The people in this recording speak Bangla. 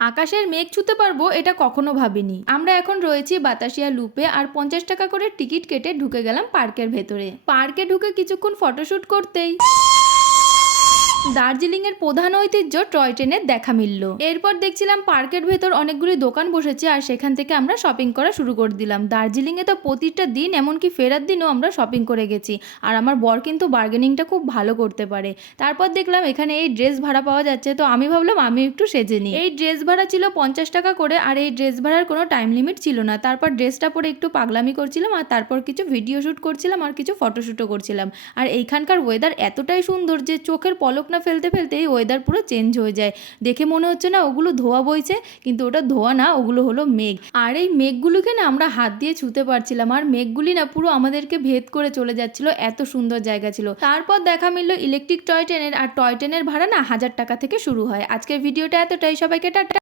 আকাশের মেঘ ছুতে পারব এটা কখনো ভাবিনি। আমরা এখন রয়েছি বাতাসিয়া লুপে আর পঞ্চাশ টাকা করে টিকিট কেটে ঢুকে গেলাম পার্কের ভেতরে। পার্কে ঢুকে কিছুক্ষণ ফটোশ্যুট করতেই দার্জিলিং এর প্রধান ঐতিহ্য টয় ট্রেনের দেখা মিলল। এরপর দেখছিলাম পার্কের ভেতর অনেকগুলি দোকান বসেছে আর সেখান থেকে আমরা শপিং করা শুরু করে দিলাম। দার্জিলিং এ তো প্রতিটা দিন এমনকি ফেরার দিনও আমরা শপিং করে গেছি আর আমার বর কিন্তু বার্গেনিংটা খুব ভালো করতে পারে। তারপর দেখলাম এখানে এই ড্রেস ভাড়া পাওয়া যাচ্ছে, তো আমি ভাবলাম আমি একটু সেজে নিই। এই ড্রেস ভাড়া ছিল পঞ্চাশ টাকা করে আর এই ড্রেস ভাড়ার কোনো টাইম লিমিট ছিল না। তারপর ড্রেসটা পরে একটু পাগলামি করছিলাম আর তারপর কিছু ভিডিও শ্যুট করছিলাম আর কিছু ফটোশ্যুটও করছিলাম। আর এইখানকার ওয়েদার এতটাই সুন্দর যে চোখের পলক না ফেলতে ফেলতে এই ওয়েদার পুরো চেঞ্জ হয়ে যায়। দেখে মনে হচ্ছে না ওগুলো ধোয়া বইছে, কিন্তু ওটা ধোয়া না, ওগুলো হলো মেঘ। আর এই মেঘগুলোকে না আমরা হাত দিয়ে ছুতে পারছিলাম, আর মেঘগুলি না পুরো আমাদেরকে ভেদ করে চলে যাচ্ছিল, এত সুন্দর জায়গা ছিল। তারপর দেখা মিলল ইলেকট্রিক টয় ট্রেনের আর টয় ট্রেনের ভাড়া না হাজার টাকা থেকে শুরু হয়। আজকের ভিডিওটা এতটাই, সবাইকে টাটা।